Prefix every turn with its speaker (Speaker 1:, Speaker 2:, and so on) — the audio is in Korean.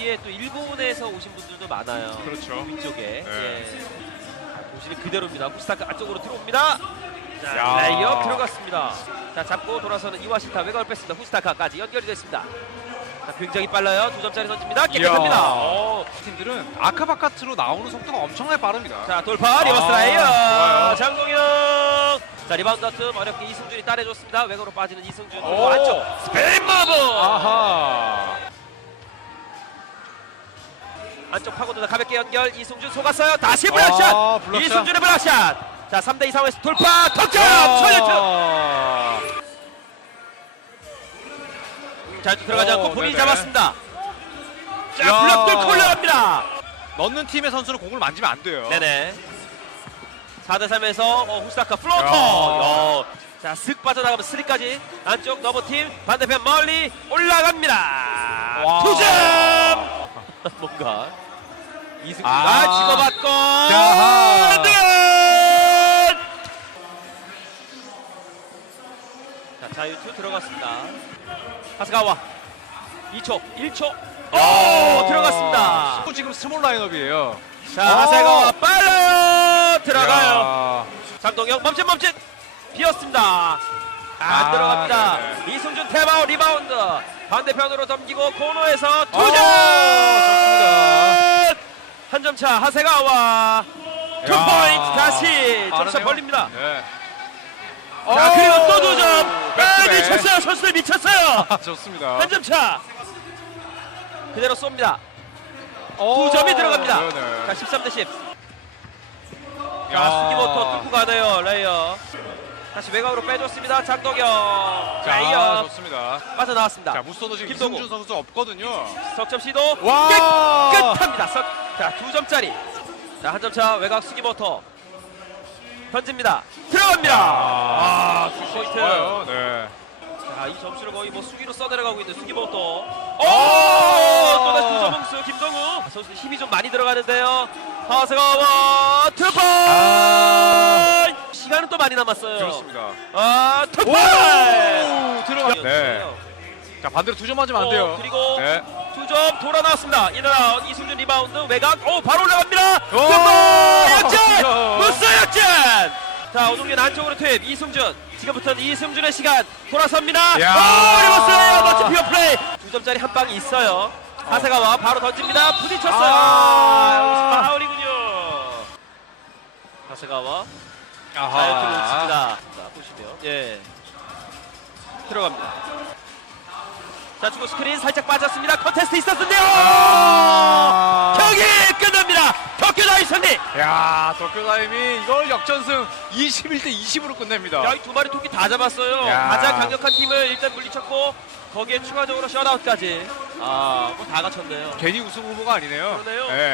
Speaker 1: 위에 또 일본에서 오신 분들도 많아요.
Speaker 2: 그렇죠.
Speaker 1: 위쪽에.
Speaker 2: 네.
Speaker 1: 예. 도시는 그대로입니다. 후스타크 안쪽으로 들어옵니다. 자,
Speaker 2: 야.
Speaker 1: 레이업 들어갔습니다. 자, 잡고 돌아서는 이와시타 외곽을 뺐습니다. 후스타카까지 연결이 됐습니다. 자, 굉장히 빨라요. 두 점짜리 던집니다. 깨끗합니다. 오.
Speaker 3: 팀들은 아카바카트로 나오는 속도가 엄청나게 빠릅니다.
Speaker 1: 자, 돌파 리버스
Speaker 2: 아,
Speaker 1: 라이어.
Speaker 2: 좋아요.
Speaker 1: 장동영. 자, 리바운드 틈 어렵게 이승준이 따내줬습니다. 외곽으로 빠지는 이승준.
Speaker 2: 오.
Speaker 1: 안쪽 스페인 무브.
Speaker 2: 아하.
Speaker 1: 안쪽 파고드다 가볍게 연결. 이승준 속았어요. 다시 블락샷.
Speaker 2: 아, 블락샷.
Speaker 1: 이승준의 블락샷. 자 3대2 상황에서 돌파. 천리트
Speaker 2: 아.
Speaker 1: 잘 들어가지 않고
Speaker 2: 오,
Speaker 1: 본인이
Speaker 2: 네네.
Speaker 1: 잡았습니다. 자
Speaker 2: 야.
Speaker 1: 블락 뚫고 올라갑니다.
Speaker 3: 넣는 팀의 선수는 공을 만지면 안 돼요.
Speaker 1: 네네. 4대3에서 어, 후스타카 플로터.
Speaker 2: 야.
Speaker 1: 자슥 빠져나가면 스리까지. 안쪽 넘어팀 반대편 멀리 올라갑니다.
Speaker 3: 와.
Speaker 1: 투점! 뭔가 이승준가
Speaker 3: 아.
Speaker 1: 집어받고
Speaker 2: 야하.
Speaker 1: 득! 자 자유투 들어갔습니다 하스가와 2초 1초 오 들어갔습니다
Speaker 3: 또 지금 스몰 라인업이에요.
Speaker 1: 자
Speaker 2: 아.
Speaker 1: 하세가와 빨라요 들어가요
Speaker 2: 야.
Speaker 1: 장동영 멈칫 멈칫 비었습니다 안
Speaker 2: 아,
Speaker 1: 들어갑니다
Speaker 2: 네네.
Speaker 1: 이승준 태바오 리바운드 반대편으로 덤기고 코너에서
Speaker 2: 오,
Speaker 1: 투점
Speaker 2: 좋습니다.
Speaker 1: 한 점 차 하세가와 투
Speaker 2: 야.
Speaker 1: 포인트 다시 점차. 벌립니다
Speaker 2: 네.
Speaker 1: 자
Speaker 2: 오,
Speaker 1: 그리고 또 두 점 아,
Speaker 2: 백투백.
Speaker 1: 미쳤어요 선수들 미쳤어요
Speaker 2: 아, 좋습니다.
Speaker 1: 한 점 차 그대로 쏩니다 두두 점이 들어갑니다
Speaker 2: 네네.
Speaker 1: 자 13 대 10
Speaker 2: 야.
Speaker 1: 자 수기부터 뚫고 가네요 레이어 다시 외곽으로 빼줬습니다 장동영
Speaker 2: 자,
Speaker 1: 레이어
Speaker 2: 좋습니다.
Speaker 1: 빠져나왔습니다
Speaker 3: 자 무스터도 지금
Speaker 1: 김동우.
Speaker 3: 이승준 선수 없거든요.
Speaker 1: 석점 시도
Speaker 2: 와.
Speaker 1: 깨끗합니다 석, 자 두 점짜리 자 한 점 차 외곽 수기부터 던집니다 들어갑니다
Speaker 2: 아,
Speaker 1: 두 포인트
Speaker 2: 좋아요. 네.
Speaker 1: 자 이 점수를 거의 뭐 수기로 써내려가고 있는 수기부터 오 또다시 두점 흥수 김동우 선수 힘이 좀 많이 들어가는데요 하세가와 투포
Speaker 2: 아.
Speaker 1: 시간은 또 많이 남았어요
Speaker 2: 그렇습니다.
Speaker 1: 아 투포
Speaker 2: 오, 들어가. 네. 자, 반대로 두 점 맞으면 안 돼요.
Speaker 1: 어, 그리고
Speaker 2: 네.
Speaker 1: 두 점 돌아 나왔습니다. 이나라 이승준 리바운드 외곽. 오 바로 올라갑니다. 역전.
Speaker 2: 야.
Speaker 1: 무스 역전. 자 오동현 안쪽으로 투입 이승준. 지금부터는 이승준의 시간 돌아섭니다.
Speaker 2: 야.
Speaker 1: 오 리버스 멋진 피어 플레이. 두 점짜리 한 방이 있어요. 하세가와 바로 던집니다. 부딪혔어요.
Speaker 2: 아.
Speaker 1: 파울이군요. 하세가와 자유투를 놓칩니다. 자 보시면 예 들어갑니다. 자 주고 스크린 살짝 빠졌습니다.
Speaker 2: 야, 도쿄다임이 이걸 역전승 21대 20으로 끝냅니다.
Speaker 1: 야, 이 두 마리 토끼 다 잡았어요.
Speaker 2: 야.
Speaker 1: 가장 강력한 팀을 일단 물리쳤고 거기에 추가적으로 셧아웃까지. 아, 뭐다 갖췄네요.
Speaker 2: 괜히 우승 후보가 아니네요.
Speaker 1: 그러네요.
Speaker 2: 네.